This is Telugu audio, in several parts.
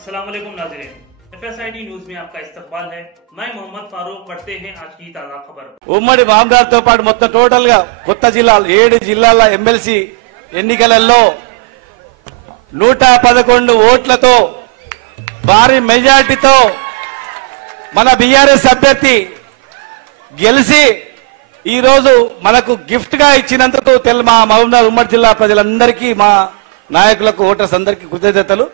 अस्सलाम वालेकुम नाज़रीन, FSID न्यूज में आपका इस्तकबाल है। मैं मोहम्मद फारूक। पढ़ते हैं आज की ताज़ा खबर। ఉమ్మడి మామదార్తో పాటు మొత్తం టోటల్ గా కొత్త జిల్లాలు 7 జిల్లాల ఎమ్మెల్సీ ఎన్నికలలో 111 ఓట్లతో భారీ మెజార్టీతో మన బీఆర్ఎస్ అభ్యర్థి గెలిచి ఈ రోజు మనకు గిఫ్ట్ గా ఇచ్చినందుకు మా మహబూబ్నగర్ ఉమ్మడి జిల్లా ప్రజలందరికీ మా నాయకులకు ఓటర్స్ అందరికీ కృతజ్ఞతలు।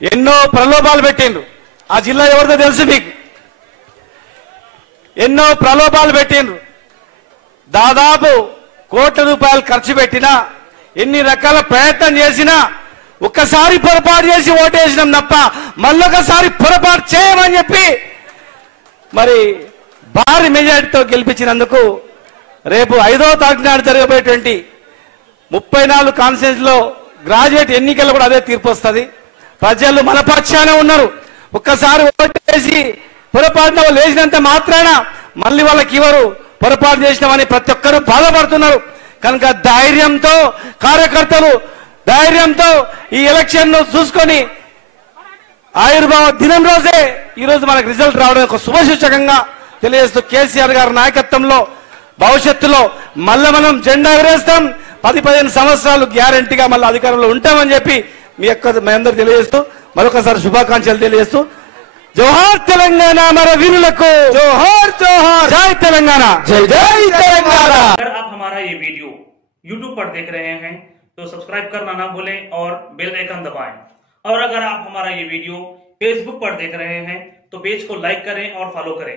ఎన్నో ప్రలోభాలు పెట్టిండ్రు, ఆ జిల్లా ఎవరిదో తెలుసు మీకు, ఎన్నో ప్రలోభాలు పెట్టిండ్రు। దాదాపు కోట్ల రూపాయలు ఖర్చు పెట్టినా, ఎన్ని రకాల ప్రయత్నం చేసినా ఒక్కసారి పొరపాటు చేసి ఓటేసినాం తప్ప మళ్ళొకసారి పొరపాటు చేయమని చెప్పి మరి భారీ మెజార్టీతో గెలిపించినందుకు రేపు 5వ తారీఖు నాడు జరగబోయేటువంటి 34 కాన్స్టిట్యూన్స్ లో గ్రాడ్యుయేట్ ఎన్నికలు కూడా అదే తీర్పు వస్తుంది। ప్రజలు మన పక్షానే ఉన్నారు। ఒక్కసారి ఓటేసి పొరపాటున లేచినంత మాత్రాన మళ్ళీ వాళ్ళకి ఇవ్వరు, పొరపాటు చేసినామని ప్రతి ఒక్కరూ బాధపడుతున్నారు। కనుక ధైర్యంతో కార్యకర్తలు ధైర్యంతో ఈ ఎలక్షన్ ను చూసుకొని ఆవిర్భావ దినం రోజే ఈ రోజు మనకు రిజల్ట్ రావడం ఒక శుభసూచకంగా తెలియజేస్తూ కేసీఆర్ గారి నాయకత్వంలో భవిష్యత్తులో మళ్ళీ మనం జెండా ఎగరేస్తాం, 10-15 సంవత్సరాలు గ్యారంటీగా మళ్ళీ అధికారంలో ఉంటామని చెప్పి మీ అందరూ తెలియజేస్తూ మరొకసారి శుభాకాంక్షలు తెలియజేస్తూ జోహార్ తెలంగాణ మన వీరులకు జోహార్ జోహార్, జై తెలంగాణ, జై జై తెలంగాణ। अगर आप हमारा ये वीडियो YouTube पर देख रहे हैं तो सब्सक्राइब करना ना भूलें और बेल आइकन दबाएं। और अगर आप हमारा ये वीडियो Facebook पर देख रहे हैं तो पेज को लाइक करें और फॉलो करें।